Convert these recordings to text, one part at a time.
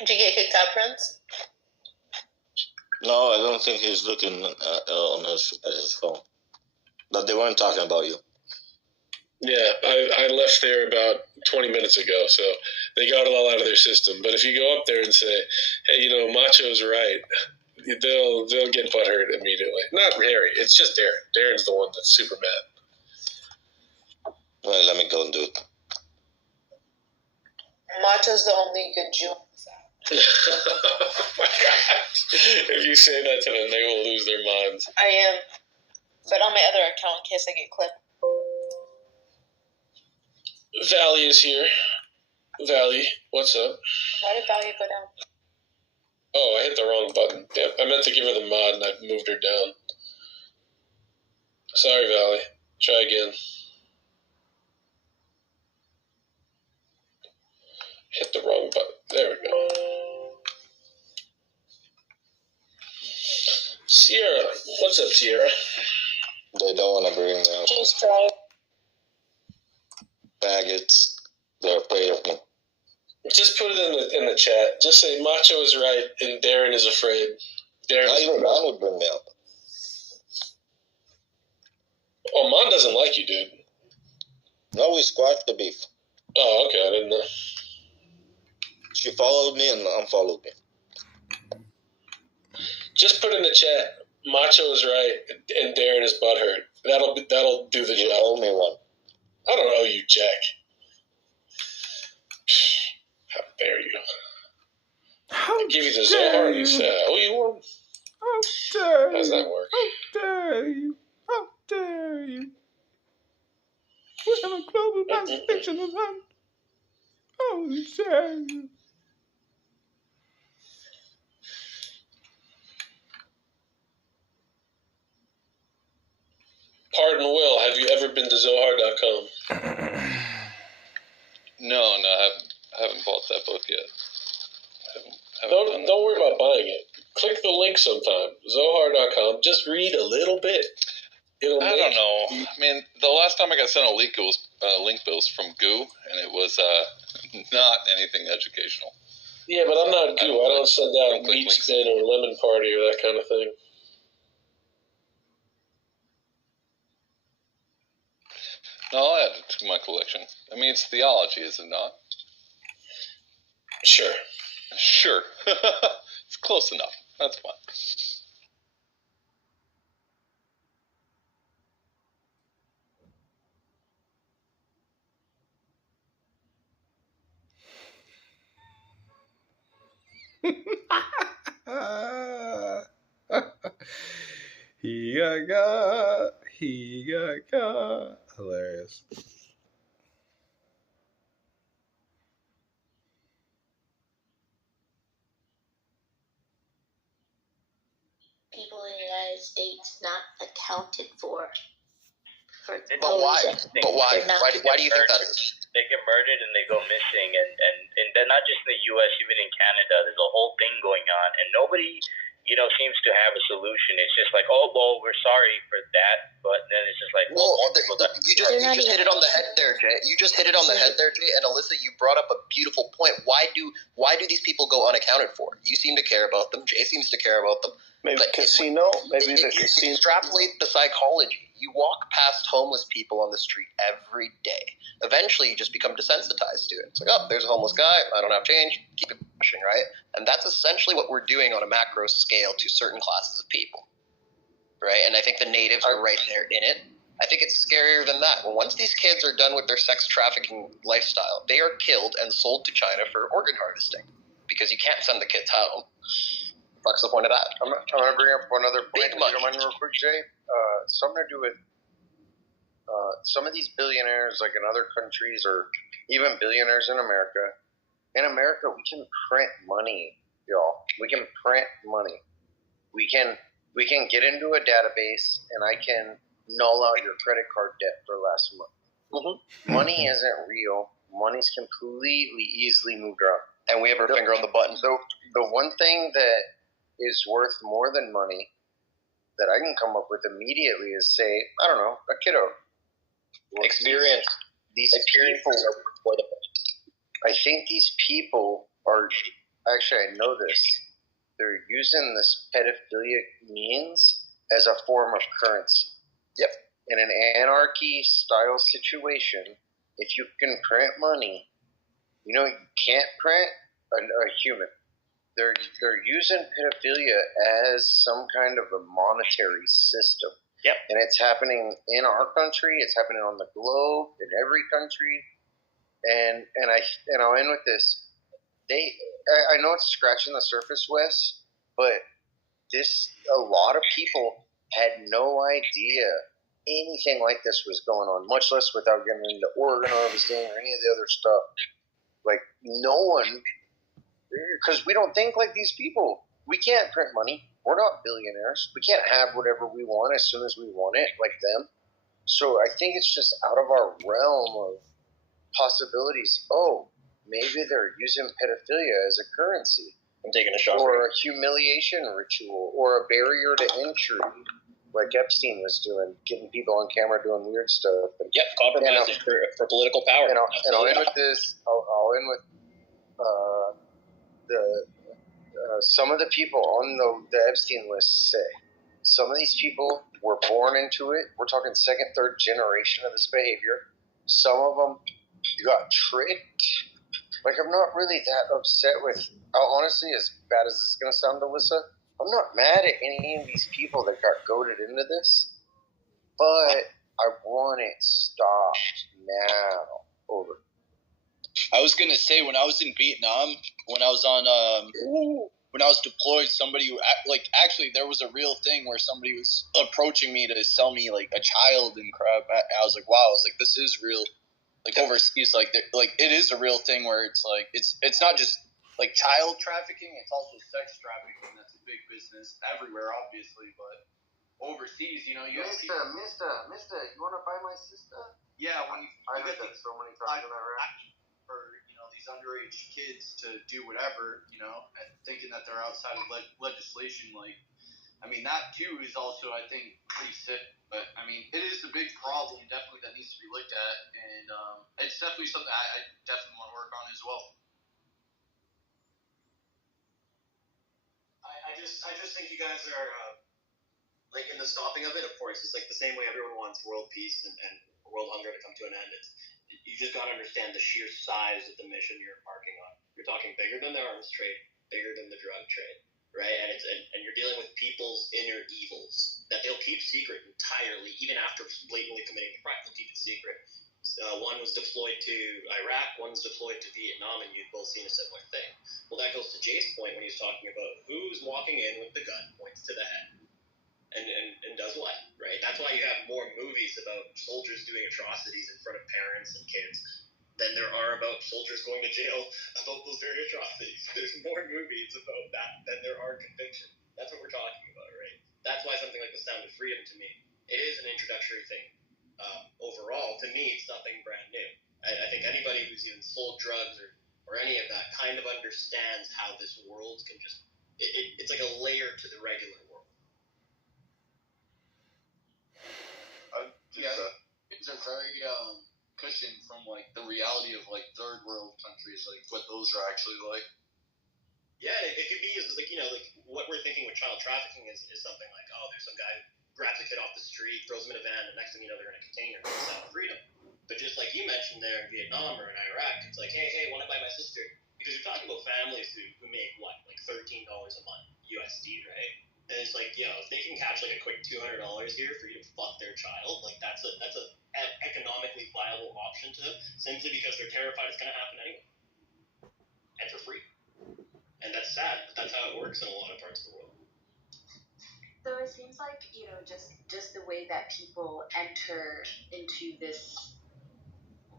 Did you get kicked out, Prince? No, I don't think he's looking on his phone. But they weren't talking about you. Yeah, I left there about 20 minutes ago, so they got it all out of their system. But if you go up there and say, hey, Macho's right, they'll get butthurt immediately. Not Harry, it's just Darren. Darren's the one that's super mad. Well, let me go and do it. Macho's the only good Jew. Oh my God. If you say that to them, they will lose their minds. I am. But on my other account, in case I get clipped. Valley is here. Valley, what's up? Why did Valley go down? Oh, I hit the wrong button. Yep, I meant to give her the mod and I moved her down. Sorry, Valley. Try again. Hit the wrong button. There we go. Sierra. What's up, Sierra? They don't want to bring me out. Just try. Faggots. They're afraid of me. Just put it in the chat. Just say Macho is right and Darren is afraid. Not even Ron would bring me up. Oh, Mon doesn't like you, dude. No, we squashed the beef. Oh, okay. I didn't know. She followed me and unfollowed me. Just put in the chat, Macho is right and Darren is butthurt. That'll do the job. You owe me one. I don't owe you, Jack. How dare you? I give you the Zohar, you say I owe you one? How dare you? How's that work? How dare you? How dare you? We have a global mass fiction event. How dare you? Pardon Will, have you ever been to Zohar.com? No, I haven't bought that book yet. Don't worry about buying it. Click the link sometime. Zohar.com. Just read a little bit. I don't know. I mean, the last time I got sent a link, it was link bills from Goo, and it was not anything educational. Yeah, but I'm not Goo. I don't send out Meat Spin or Lemon Party or that kind of thing. No, I'll add it to my collection. I mean, it's theology, is it not? Sure. Sure. It's close enough. That's fine. He got. Hilarious. People in the United States not accounted for. But why? Why do you think that is? They get murdered and they go missing, and they're not just in the U.S., even in Canada. There's a whole thing going on, and nobody, seems to have a solution. It's just like, oh, well, we're sorry for that, but then it's just like, you just hit it on the head there, Jay. You just hit it on the head there, Jay. And Alyssa, you brought up a beautiful point. Why do these people go unaccounted for? You seem to care about them. Jay seems to care about them. Maybe the casino. Maybe the casino. Extrapolate the psychology. You walk past homeless people on the street every day. Eventually, you just become desensitized to it. It's like, oh, there's a homeless guy. I don't have change. Keep it pushing, right? And that's essentially what we're doing on a macro scale to certain classes of people, right? And I think the natives are right there in it. I think it's scarier than that. Well, once these kids are done with their sex trafficking lifestyle, they are killed and sold to China for organ harvesting because you can't send the kids home. What's the point of that? I'm going to bring up one other point. Big money. Real quick, Jay. Something to do with some of these billionaires, like in other countries, or even billionaires in America. In America, we can print money, y'all. We can print money. We can get into a database, and I can null out your credit card debt for last month. Mm-hmm. Money isn't real. Money's completely easily moved around. And we have our finger on the button. The one thing that is worth more than money that I can come up with immediately is, say, I don't know, a kiddo. Experience. These people, I think these people are Actually, I know this. They're using this pedophilia means as a form of currency. Yep. In an anarchy-style situation, if you can print money, you can't print a human. They're using pedophilia as some kind of a monetary system. Yep. And it's happening in our country. It's happening on the globe, in every country. And I'll end with this. I know it's scratching the surface, Wes, but a lot of people had no idea anything like this was going on, much less without getting into organ harvesting or any of the other stuff. Like, no one, because we don't think like these people. We can't print money. We're not billionaires. We can't have whatever we want as soon as we want it, like them. So I think it's just out of our realm of possibilities. Oh, maybe they're using pedophilia as a currency. I'm taking a shot. Or a humiliation ritual, or a barrier to entry, like Epstein was doing, getting people on camera doing weird stuff. And, compromising for political power. And I'll end with this. I'll end with some of the people on the Epstein list say some of these people were born into it. We're talking second, third generation of this behavior. Some of them got tricked. Like, I'm not really that upset with, honestly, as bad as it's going to sound, Alyssa, I'm not mad at any of these people that got goaded into this, but I want it stopped now. Over. I was going to say, when I was in Vietnam, when I was deployed, somebody, actually, there was a real thing where somebody was approaching me to sell me, like, a child and crap. I was like, wow, I was like, this is real. Like, overseas, like it is a real thing where it's like, it's not just like child trafficking, it's also sex trafficking. That's a big business everywhere, obviously, but overseas, you have Mister, you want to buy my sister? Yeah, when I heard that so many times in Iraq. For these underage kids to do whatever, thinking that they're outside of legislation, like, I mean, that too is also, I think, pretty sick. But I mean, it is a big problem, definitely, that needs to be looked at, and it's definitely something I definitely want to work on as well. I just think you guys are like, in the stopping of it. Of course, it's like the same way everyone wants world peace and world hunger to come to an end. You just got to understand the sheer size of the mission you're embarking on. You're talking bigger than the arms trade, bigger than the drug trade, right? And you're dealing with people's inner evils that they'll keep secret entirely, even after blatantly committing the crime. They'll keep it secret. One was deployed to Iraq, one's deployed to Vietnam, and you've both seen a similar thing. Well, that goes to Jay's point when he was talking about who's walking in with the gun, points to the head, and does what, right? That's why you have more movies about soldiers doing atrocities in front of parents and kids than there are about soldiers going to jail about those very atrocities. There's more movies about that than there are convictions. That's what we're talking about, right? That's why something like The Sound of Freedom, to me, it is an introductory thing. Overall, to me, it's nothing brand new. I think anybody who's even sold drugs or any of that kind of understands how this world can just, it's like a layer to the regular world. It's a very cushion from, like, the reality of, like, third world countries, like, what those are actually like. Yeah, it could be, like what we're thinking with child trafficking is something like, oh, there's some guy who grabs a kid off the street, throws him in a van, and next thing you know, they're in a container. It's not freedom. But just like you mentioned there in Vietnam or in Iraq, it's like, hey, want to buy my sister? Because you're talking about families who make what, like $13 a month USD, right? And it's like, if they can catch like a quick $200 here for you to fuck their child, like that's a economically viable option to them, simply because they're terrified it's going to happen anyway, and for free. And that's sad, but that's how it works in a lot of parts of the world. So it seems like, just the way that people enter into this,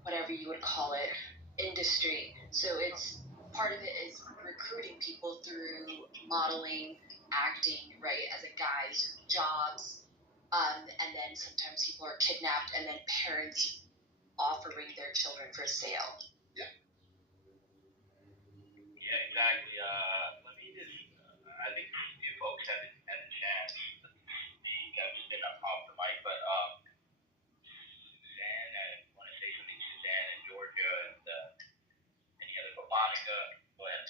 whatever you would call it, industry. So it's, part of it is recruiting people through modeling, acting, right, as a guise, jobs, and then sometimes people are kidnapped, and then parents offering their children for sale. Yeah, exactly. Let me just, I think you folks had a chance to speak. I've just been off the mic, but Suzanne, I want to say something to Suzanne and Georgia and any other, but Monika, go ahead.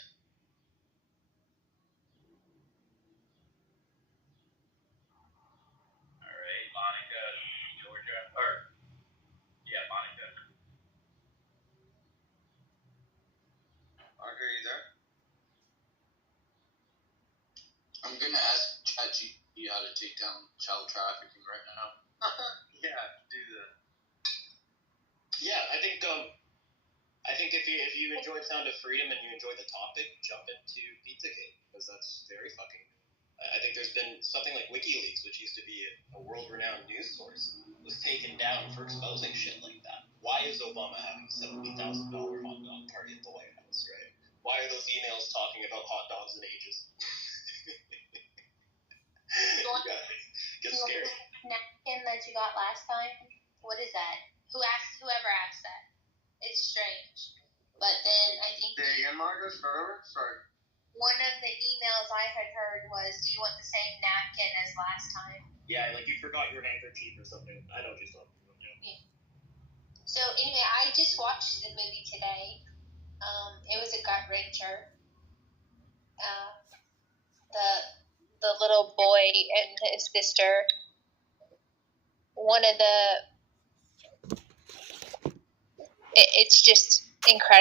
gonna ask ChatGPT how to take down child trafficking right now. Yeah, do that. Yeah, I think if you enjoy Sound of Freedom and you enjoy the topic, jump into Pizzagate, because that's very fucking. I think there's been something like WikiLeaks, which used to be a world-renowned news source, was taken down for exposing shit like that. Why is Obama having a $70,000 hot dog party at the White House, right? Why are those emails talking about hot dogs and ages? Yeah, gets scary. Napkin that you got last time. What is that? Whoever asked that? It's strange. But then I think Say again, Marcus. Sorry. one of the emails I had heard was, "Do you want the same napkin as last time?" Yeah, like you forgot your handkerchief or something. I know what you're talking about. Yeah. So anyway, I just watched the movie today. It was a gut wrencher. The little boy and his sister. One of the. It's just incredible.